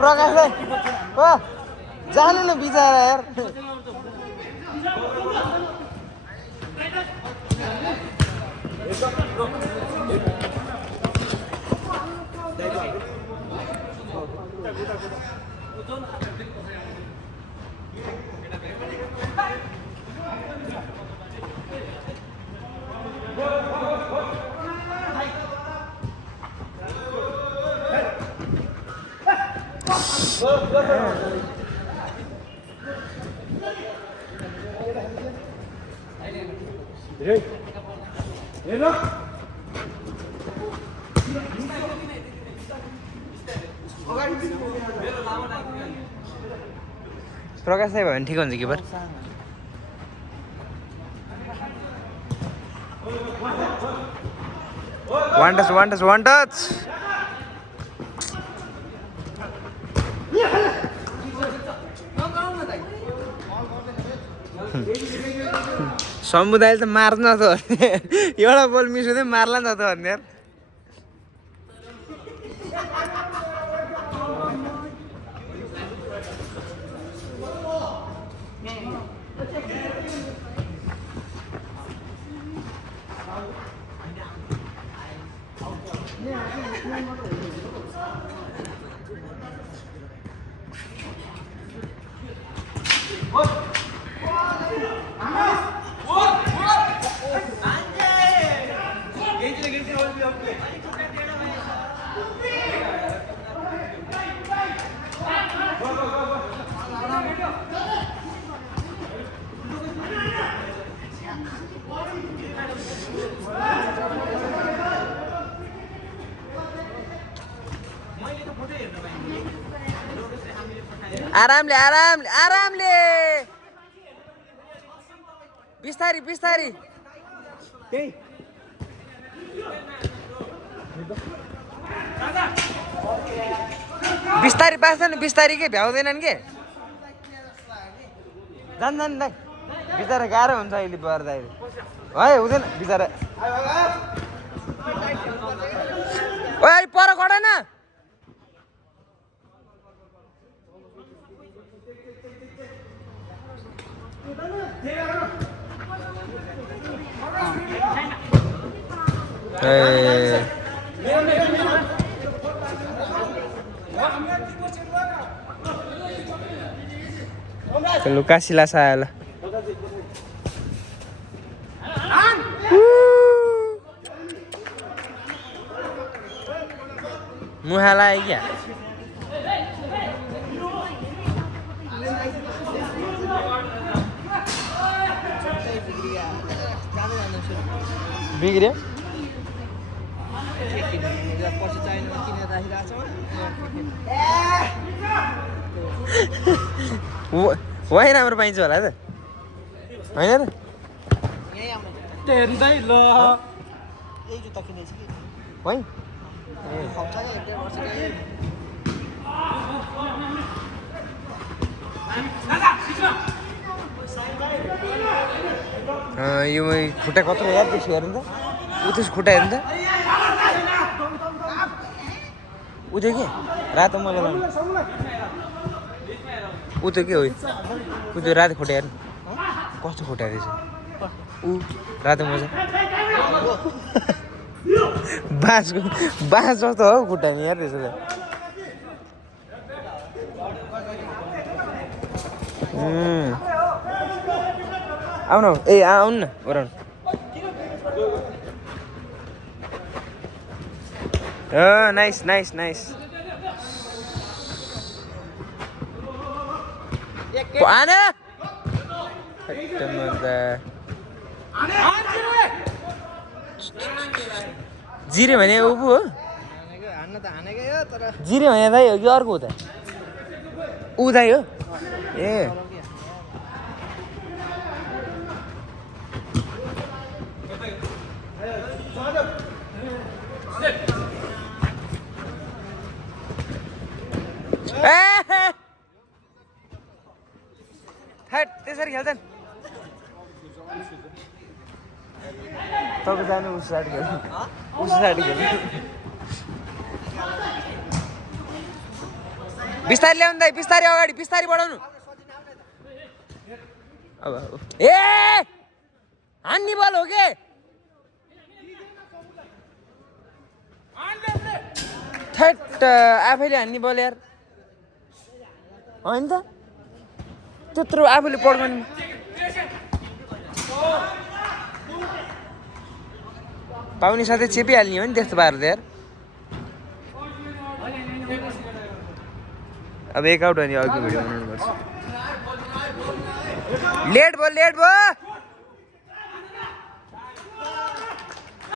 प्रकाश भाई जाने न बिचारा यार प्रकाश नै भयो भने ठिक हुन्छ किपर वान टच समुदायले त मार्न त एउटा बल मिस हुँदै मार्ला नि त भन्ने यार आरामले बिस्तारी पास्दैन बिस्तारी के भ्याउँदैनन् के जान्दैन दाइ बिचरा गाह्रो हुन्छ अहिले पर्दाखेरि है हुँदैन बिचरा ओइ पर गडन Lukas sila salah. Muhala lagi ya? Bigre? Why number पाइन्छ होला त हैन र टेन्दै ल यही जुत्ता किनेछ कि वही ए खप्छ के एक वर्ष के यो खुट्टा कत्रो यार त्यसो हेर्नु त उतस खुट्टा हेर्नु त उते के रातो मलाई लाउनु उतो के हो उतो रातो खुट्टा हेर्नु कस्तो खुट्टा रहेछ ऊ रातो मजा बाँस जस्तो हो खुट्टा नि यार रहेछ त आउन ए आउनु न ओराउनु नाइस आने जिरे भने उ पो हो जिरे भने दाइ हो कि अर्को हो त उदाइ हो ए त्यसरी खेल्छन् तपाईँ जानु उस साइड खेल्नु उस साइड खेल्नु बिस्तारै ल्याउनु दाइ बिस्तारै अगाडि बिस्तारै बढाउनु अब ए हान्ने बल हो के थट आफैले हान्ने बल यार होइन त त्यत्रो आफूले पड्काउनु पाउने साथै चेपिहाल्ने हो नि त्यस्तो पारेर यार अब एक आउट हो नि अघि भिडियो बनाउनु पर्छ लेट भयो